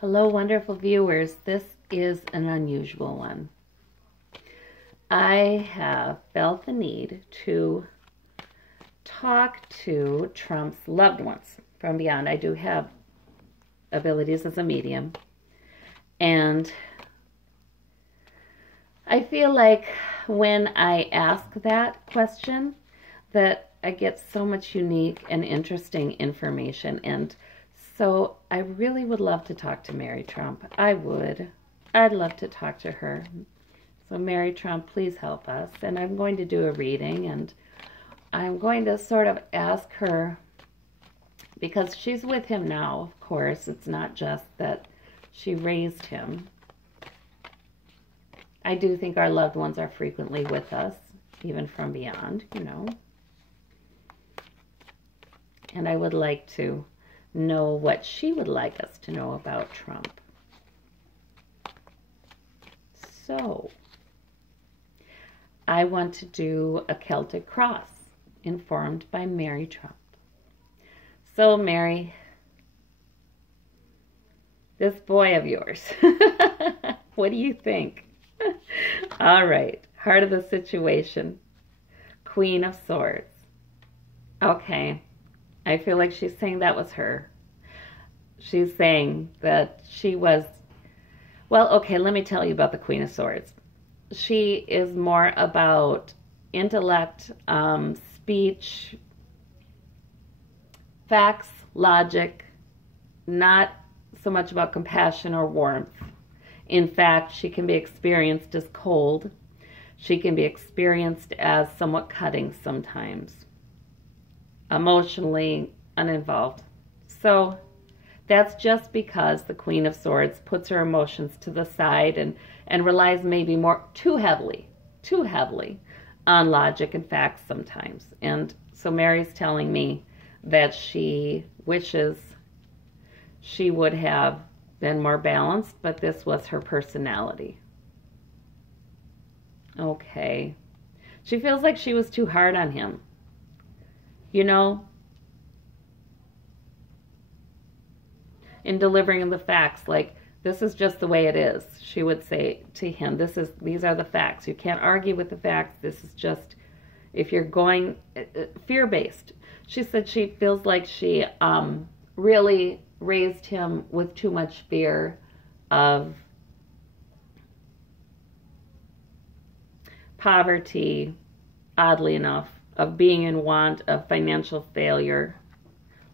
Hello, wonderful viewers. This is an unusual one. I have felt the need to talk to Trump's loved ones from beyond. I do have abilities as a medium, and I feel like when I ask that question that I get so much unique and interesting information, and so I really would love to talk to Mary Trump. I'd love to talk to her. So Mary Trump, please help us. And I'm going to do a reading, and I'm going to sort of ask her, because she's with him now, of course. It's not just that she raised him. I do think our loved ones are frequently with us, even from beyond, you know. And I would like to know what she would like us to know about Trump. So, I want to do a Celtic cross informed by Mary Trump. So, Mary, this boy of yours, what do you think? All right, heart of the situation, Queen of Swords. Okay. I feel like she's saying that was her. She's saying that she was, well, okay, let me tell you about the Queen of Swords. She is more about intellect, speech, facts, logic, not so much about compassion or warmth. In fact, she can be experienced as cold. She can be experienced as somewhat cutting sometimes. Emotionally uninvolved. So that's just because the Queen of Swords puts her emotions to the side and relies maybe more too heavily on logic and facts sometimes. And so Mary's telling me that she wishes she would have been more balanced, but this was her personality. Okay. She feels like she was too hard on him. You know, in delivering the facts, like, this is just the way it is. She would say to him, these are the facts. You can't argue with the facts. This is just, if you're going, fear-based. She said she feels like she really raised him with too much fear of poverty, oddly enough, of being in want, of financial failure.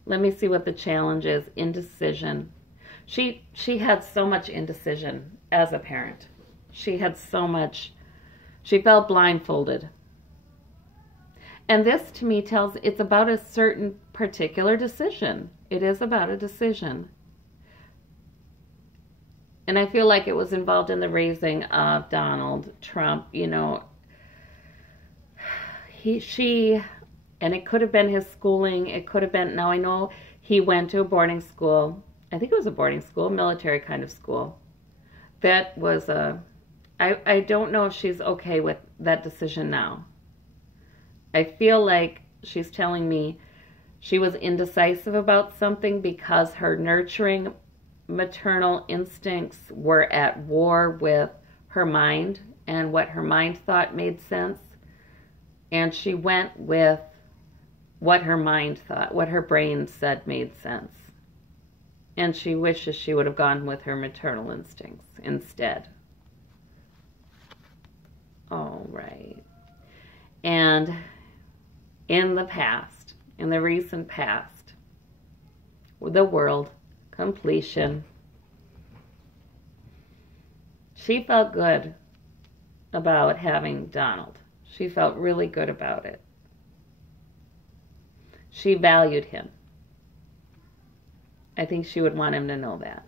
Let me see what the challenge is. Indecision. She had so much indecision as a parent. She had so much. She felt blindfolded. And this to me tells it's about a certain particular decision. It is about a decision. And I feel like it was involved in the raising of Donald Trump, you know. And it could have been his schooling. It could have been, now I know he went to a boarding school. I think it was a boarding school, military kind of school. That was I don't know if she's okay with that decision now. I feel like she's telling me she was indecisive about something because her nurturing maternal instincts were at war with her mind and what her mind thought made sense. And she went with what her mind thought, what her brain said made sense. And she wishes she would have gone with her maternal instincts instead. All right. And in the past, in the recent past, the world, completion, she felt good about having Donald. She felt really good about it. She valued him. I think she would want him to know that.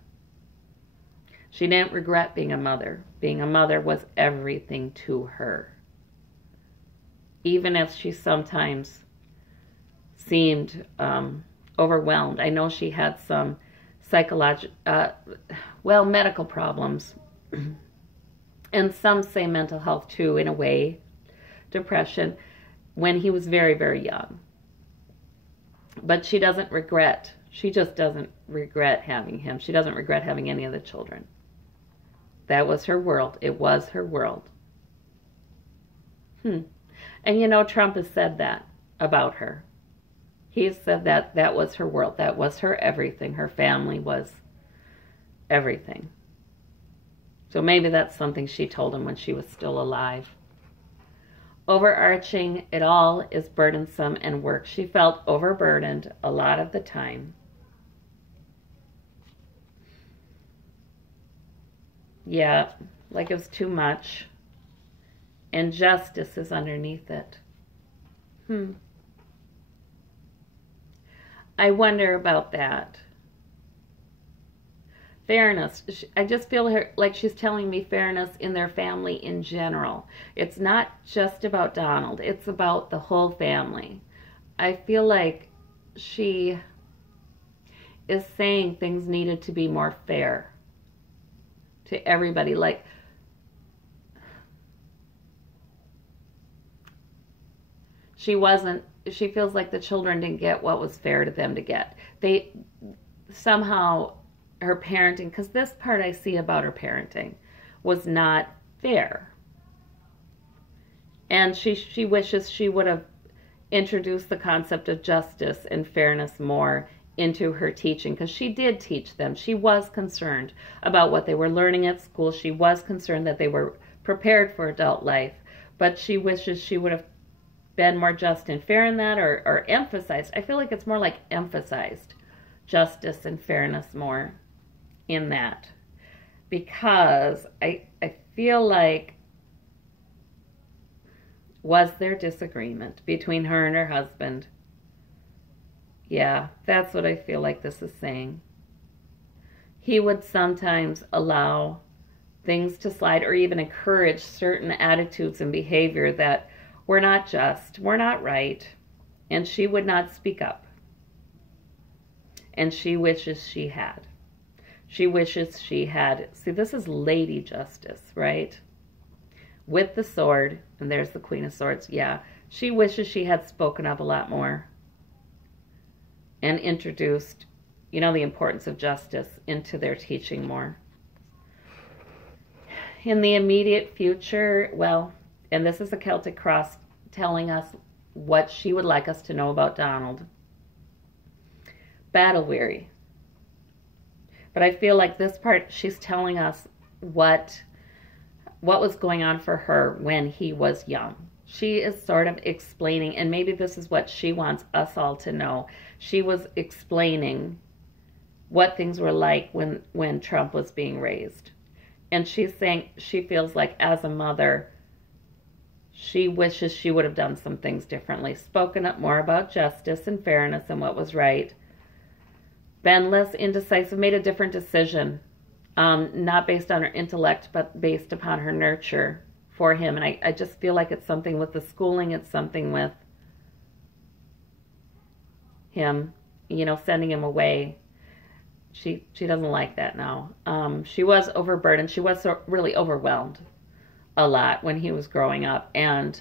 She didn't regret being a mother. Being a mother was everything to her. Even as she sometimes seemed overwhelmed. I know she had some medical problems. And some say mental health too, in a way. Depression, when he was very, very young. But she doesn't regret. She just doesn't regret having him. She doesn't regret having any of the children. That was her world. It was her world. And you know, Trump has said that about her. He has said that that was her world. That was her everything. Her family was everything. So maybe that's something she told him when she was still alive. Overarching it all is burdensome and work. She felt overburdened a lot of the time. Yeah, like it was too much. Injustice is underneath it. I wonder about that. Fairness. I just feel like she's telling me fairness in their family in general. It's not just about Donald. It's about the whole family. I feel like she is saying things needed to be more fair to everybody. Like, she feels like the children didn't get what was fair to them to get. They somehow, her parenting, because this part I see about her parenting was not fair. And she wishes she would have introduced the concept of justice and fairness more into her teaching, because she did teach them. She was concerned about what they were learning at school. She was concerned that they were prepared for adult life, but she wishes she would have been more just and fair in that, or emphasized. I feel like it's more like emphasized justice and fairness more in that, because I feel like, was there disagreement between her and her husband? Yeah, that's what I feel like this is saying. He would sometimes allow things to slide, or even encourage certain attitudes and behavior that were not just, were not right, and she would not speak up. And she wishes she had. She wishes she had. See, this is Lady Justice, right? With the sword, and there's the Queen of Swords. Yeah, she wishes she had spoken up a lot more and introduced, you know, the importance of justice into their teaching more. In the immediate future, well, and this is a Celtic cross telling us what she would like us to know about Donald. Battle weary. But I feel like this part, she's telling us what was going on for her when he was young. She is sort of explaining, and maybe this is what she wants us all to know. She was explaining what things were like when Trump was being raised. And she's saying she feels like, as a mother, she wishes she would have done some things differently, spoken up more about justice and fairness and what was right, been less indecisive, made a different decision, not based on her intellect, but based upon her nurture for him. And I just feel like it's something with the schooling, it's something with him, you know, sending him away. She doesn't like that now. She was overburdened. She was really overwhelmed a lot when he was growing up, and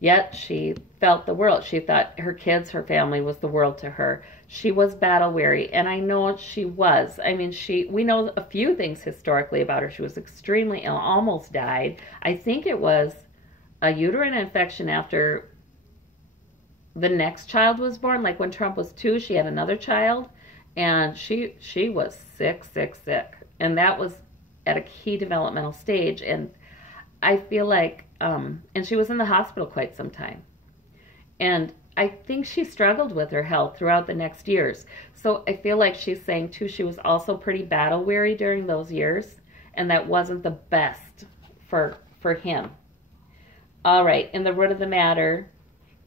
yet she felt the world. She thought her kids, her family was the world to her. She was battle weary, and I know she was. I mean, we know a few things historically about her. She was extremely ill, almost died. I think it was a uterine infection after the next child was born. Like when Trump was 2, she had another child, and she was sick. And that was at a key developmental stage, and I feel like, and she was in the hospital quite some time. And I think she struggled with her health throughout the next years. So I feel like she's saying, too, she was also pretty battle weary during those years, and that wasn't the best for him. All right, and the root of the matter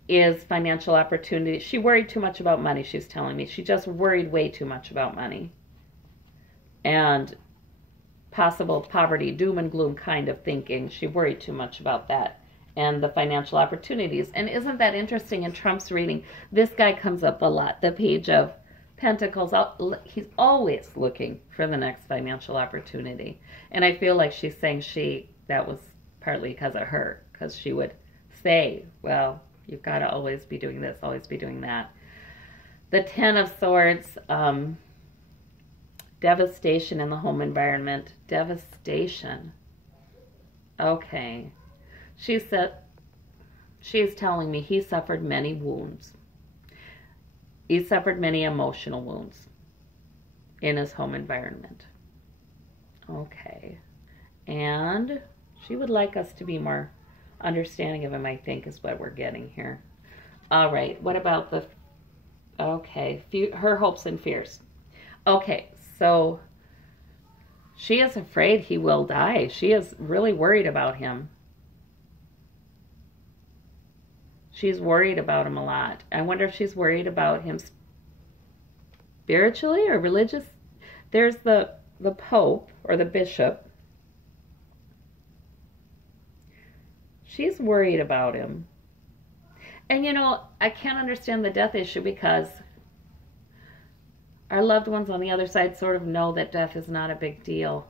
is financial opportunity. She worried too much about money, she's telling me. She just worried way too much about money. And possible poverty, doom and gloom kind of thinking. She worried too much about that and the financial opportunities. And isn't that interesting in Trump's reading? This guy comes up a lot, the Page of Pentacles. He's always looking for the next financial opportunity. And I feel like she's saying that was partly because of her, because she would say, well, you've got to always be doing this, always be doing that. The Ten of Swords, devastation in the home environment. Devastation. Okay. She is telling me he suffered many wounds. He suffered many emotional wounds in his home environment. Okay. And she would like us to be more understanding of him, I think, is what we're getting here. All right. What about the... Okay. Her hopes and fears. Okay. So she is afraid he will die. She is really worried about him. She's worried about him a lot. I wonder if she's worried about him spiritually or religious. There's the Pope or the Bishop. She's worried about him. And you know, I can't understand the death issue because our loved ones on the other side sort of know that death is not a big deal,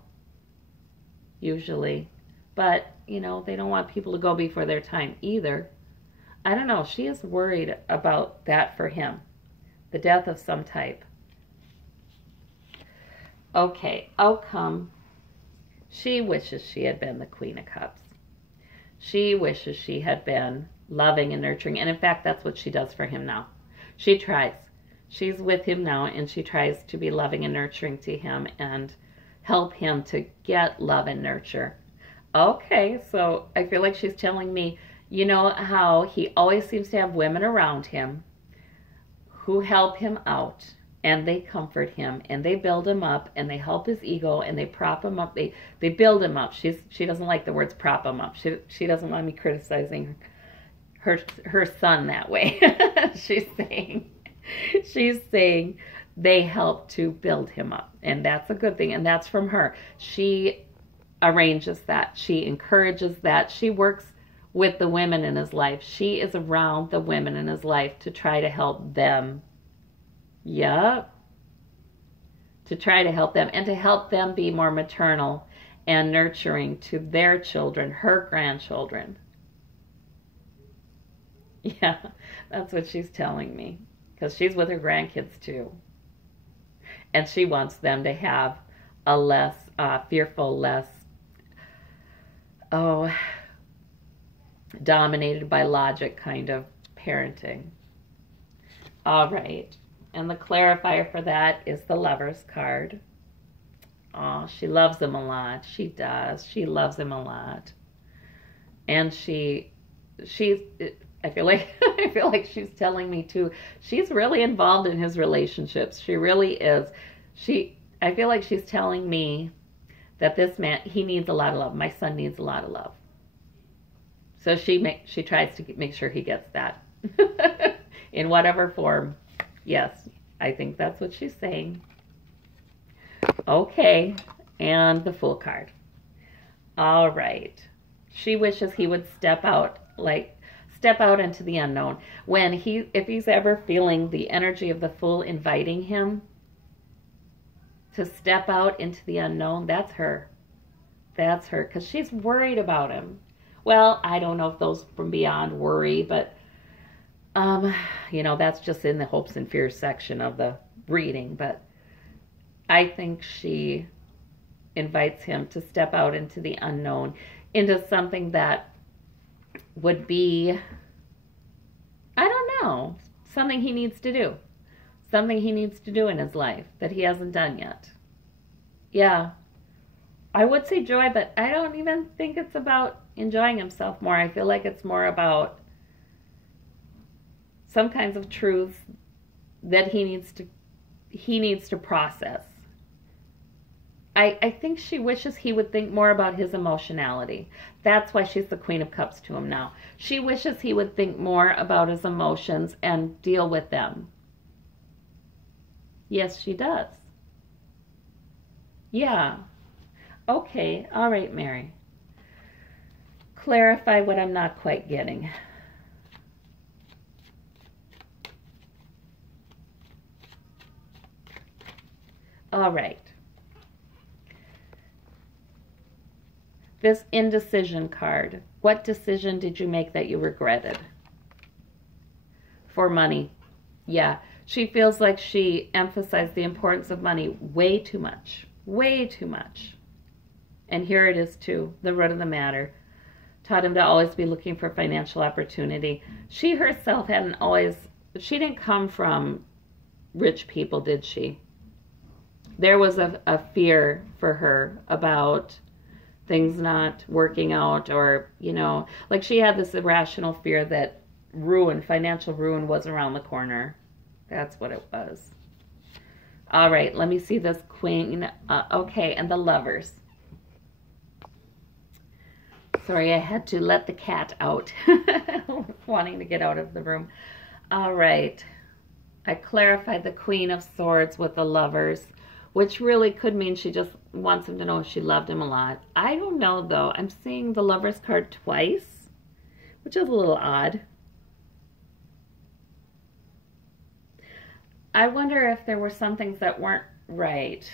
usually. But, you know, they don't want people to go before their time either. I don't know. She is worried about that for him. The death of some type. Okay, outcome. She wishes she had been the Queen of Cups. She wishes she had been loving and nurturing. And in fact, that's what she does for him now. She tries. She's with him now, and she tries to be loving and nurturing to him and help him to get love and nurture. Okay, so I feel like she's telling me, you know how he always seems to have women around him who help him out, and they comfort him, and they build him up, and they help his ego, and they prop him up. They build him up. She doesn't like the words prop him up. She doesn't want me criticizing her son that way. She's saying they help to build him up, and that's a good thing, and that's from her. She arranges that. She encourages that. She works with the women in his life. She is around the women in his life to try to help them. Yep. To try to help them and to help them be more maternal and nurturing to their children, her grandchildren. Yeah, that's what she's telling me. Because she's with her grandkids too. And she wants them to have a less fearful, less, dominated by logic kind of parenting. All right. And the clarifier for that is the Lover's card. Oh, she loves him a lot. She does. She loves him a lot. And she's I feel like she's telling me too, she's really involved in his relationships. She really is. I feel like she's telling me that this man, he needs a lot of love. My son needs a lot of love. So she tries to make sure he gets that in whatever form. Yes, I think that's what she's saying. Okay, and the Fool card. All right. She wishes he would step out into the unknown. If he's ever feeling the energy of the Fool inviting him to step out into the unknown, that's her. That's her, because she's worried about him. Well, I don't know if those from beyond worry, but that's just in the hopes and fears section of the reading. But I think she invites him to step out into the unknown, into something that would be, I don't know, something he needs to do. Something he needs to do in his life that he hasn't done yet. Yeah. I would say joy, but I don't even think it's about enjoying himself more. I feel like it's more about some kinds of truths that he needs to process. I think she wishes he would think more about his emotionality. That's why she's the Queen of Cups to him now. She wishes he would think more about his emotions and deal with them. Yes, she does. Yeah. Okay. All right, Mary. Clarify what I'm not quite getting. All right. This indecision card. What decision did you make that you regretted? For money. Yeah. She feels like she emphasized the importance of money way too much. Way too much. And here it is too, the root of the matter. Taught him to always be looking for financial opportunity. She herself she didn't come from rich people, did she? There was a fear for her about things not working out, or, like she had this irrational fear that financial ruin was around the corner. That's what it was. All right, let me see this queen. Okay, and the Lovers. Sorry, I had to let the cat out. Wanting to get out of the room. All right. I clarified the Queen of Swords with the Lovers, which really could mean she just wants him to know she loved him a lot. I don't know, though. I'm seeing the Lovers card twice, which is a little odd. I wonder if there were some things that weren't right.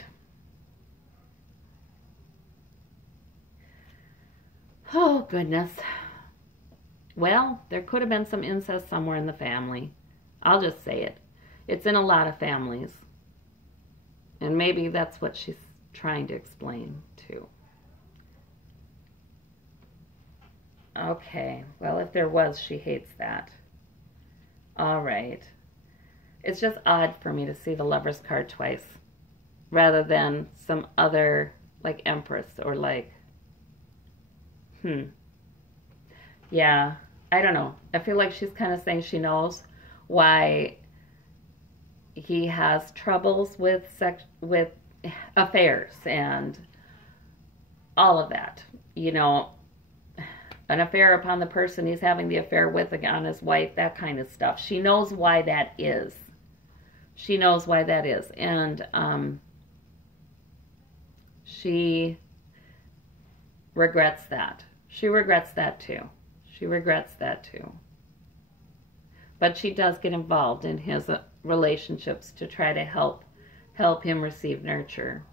Oh, goodness. Well, there could have been some incest somewhere in the family. I'll just say it. It's in a lot of families. And maybe that's what she's trying to explain, too. Okay. Well, if there was, she hates that. All right. It's just odd for me to see the Lovers card twice, rather than some other, like Empress, or like, yeah, I don't know. I feel like she's kind of saying she knows why he has troubles with affairs and all of that. An affair upon the person he's having the affair with, on his wife, that kind of stuff. She knows why that is. She knows why that is. And she regrets that. She regrets that too. She regrets that too. But she does get involved in his relationships to try to help him receive nurture.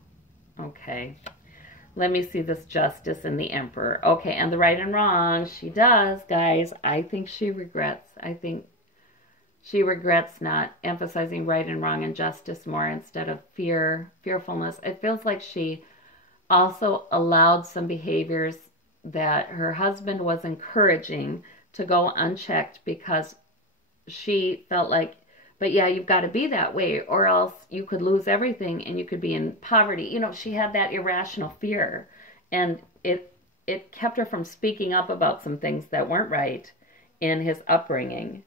Okay. Let me see this Justice and the Emperor. Okay, and the right and wrong. She does, guys. I think she regrets. I think she regrets not emphasizing right and wrong and justice more instead of fearfulness. It feels like she also allowed some behaviors that her husband was encouraging to go unchecked because she felt like, but yeah, you've got to be that way or else you could lose everything and you could be in poverty. She had that irrational fear, and it kept her from speaking up about some things that weren't right in his upbringing.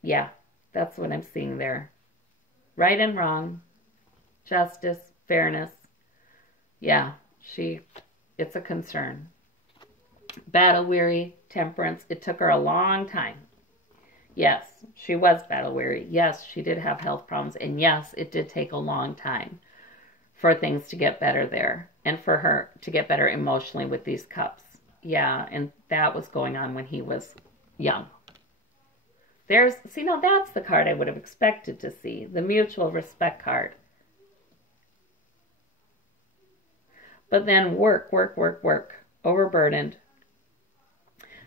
Yeah, that's what I'm seeing there. Right and wrong, justice, fairness. Yeah, it's a concern. Battle weary, temperance. It took her a long time. Yes, she was battle weary. Yes, she did have health problems. And yes, it did take a long time for things to get better there. And for her to get better emotionally with these cups. Yeah, and that was going on when he was young. Now that's the card I would have expected to see. The mutual respect card. But then work. Overburdened.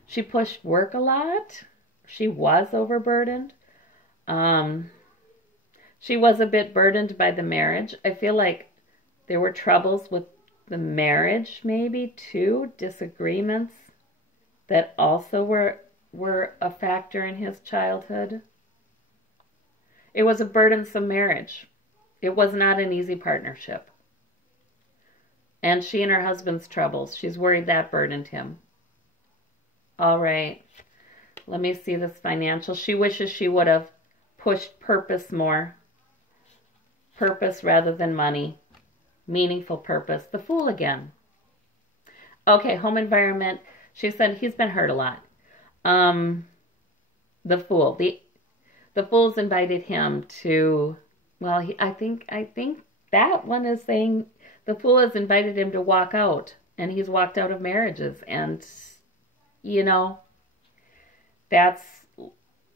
She pushed work a lot. She was overburdened. She was a bit burdened by the marriage. I feel like there were troubles with the marriage, maybe too. Disagreements that also were a factor in his childhood. It was a burdensome marriage. It was not an easy partnership. And she and her husband's troubles. She's worried that burdened him. All right. Let me see this financial. She wishes she would have pushed purpose more. Purpose rather than money. Meaningful purpose. The Fool again. Okay, home environment. She said he's been hurt a lot. The Fool. The Fool's invited him to, well, I think that one is saying the Fool has invited him to walk out, and he's walked out of marriages, and that's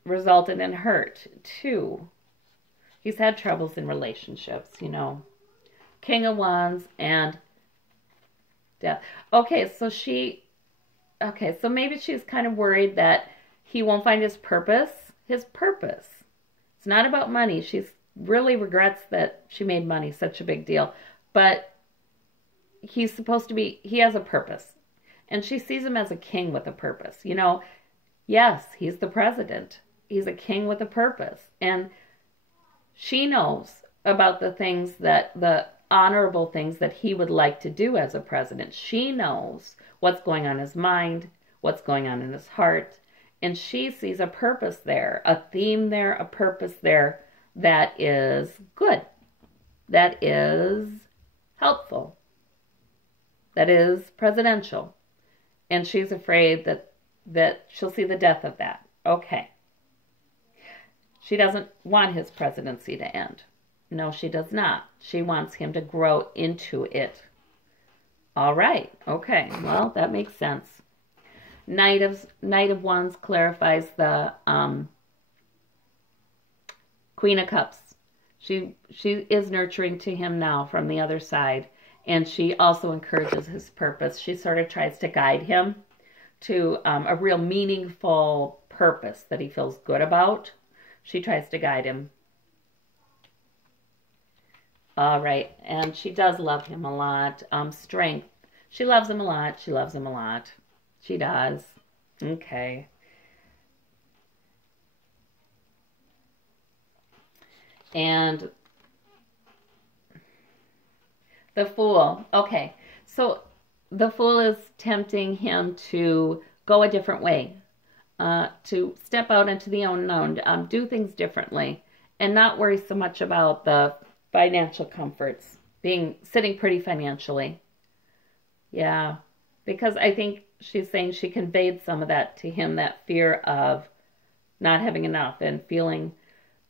resulted in hurt too. He's had troubles in relationships, King of Wands and Death. Okay, so maybe she's kind of worried that he won't find his purpose. It's not about money. She's really regrets that she made money such a big deal. But he's supposed to be, he has a purpose. And she sees him as a king with a purpose. You know, yes, he's the president. He's a king with a purpose. And she knows about the things that, the honorable things that he would like to do as a president. She knows what's going on in his mind, what's going on in his heart. And she sees a purpose there, a theme there, a purpose there that is good, that is helpful, that is presidential. And she's afraid that she'll see the death of that. Okay. She doesn't want his presidency to end. No, she does not. She wants him to grow into it. All right. Okay. Well, that makes sense. Knight of Wands clarifies the Queen of Cups. She is nurturing to him now from the other side. And she also encourages his purpose. She sort of tries to guide him to a real meaningful purpose that he feels good about. She tries to guide him. All right. And she does love him a lot. Strength. She loves him a lot. She loves him a lot. She does. Okay. And the Fool. Okay. So the Fool is tempting him to go a different way, to step out into the unknown, do things differently, and not worry so much about the financial comforts, sitting pretty financially. Yeah, because I think she's saying she conveyed some of that to him, that fear of not having enough and feeling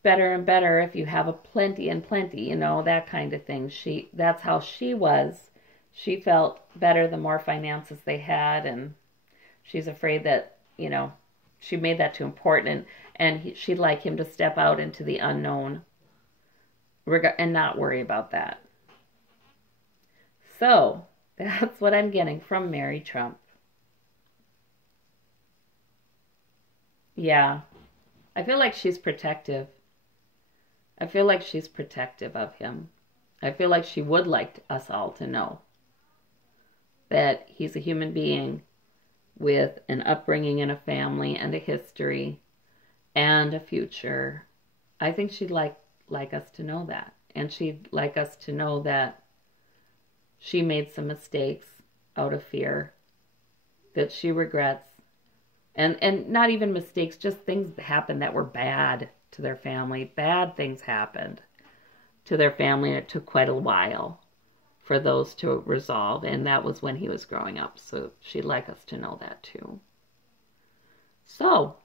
better and better if you have a plenty and plenty, you know, that kind of thing. That's how she was. She felt better the more finances they had, and she's afraid that, you know, she made that too important, and she'd like him to step out into the unknown and not worry about that. So, that's what I'm getting from Mary Trump. Yeah, I feel like she's protective. I feel like she's protective of him. I feel like she would like us all to know that he's a human being with an upbringing and a family and a history and a future. I think she'd like us to know that. And she'd like us to know that she made some mistakes out of fear, that she regrets. And not even mistakes, just things that happened that were bad to their family. Bad things happened to their family, and it took quite a while for those to resolve, and that was when he was growing up. So she'd like us to know that too. So,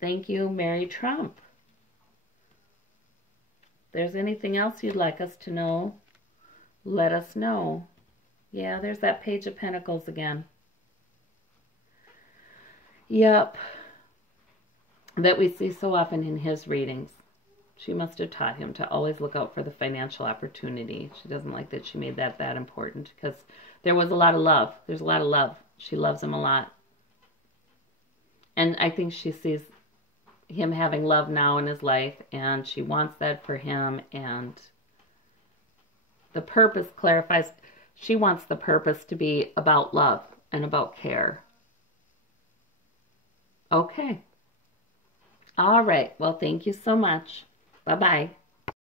thank you, Mary Trump. If there's anything else you'd like us to know, let us know. Yeah, there's that Page of Pentacles again. Yep. That we see so often in his readings. She must have taught him to always look out for the financial opportunity. She doesn't like that she made that important, because there was a lot of love. There's a lot of love. She loves him a lot. And I think she sees him having love now in his life, and she wants that for him, and the purpose clarifies. She wants the purpose to be about love and about care. Okay. All right. Well, thank you so much. Bye-bye.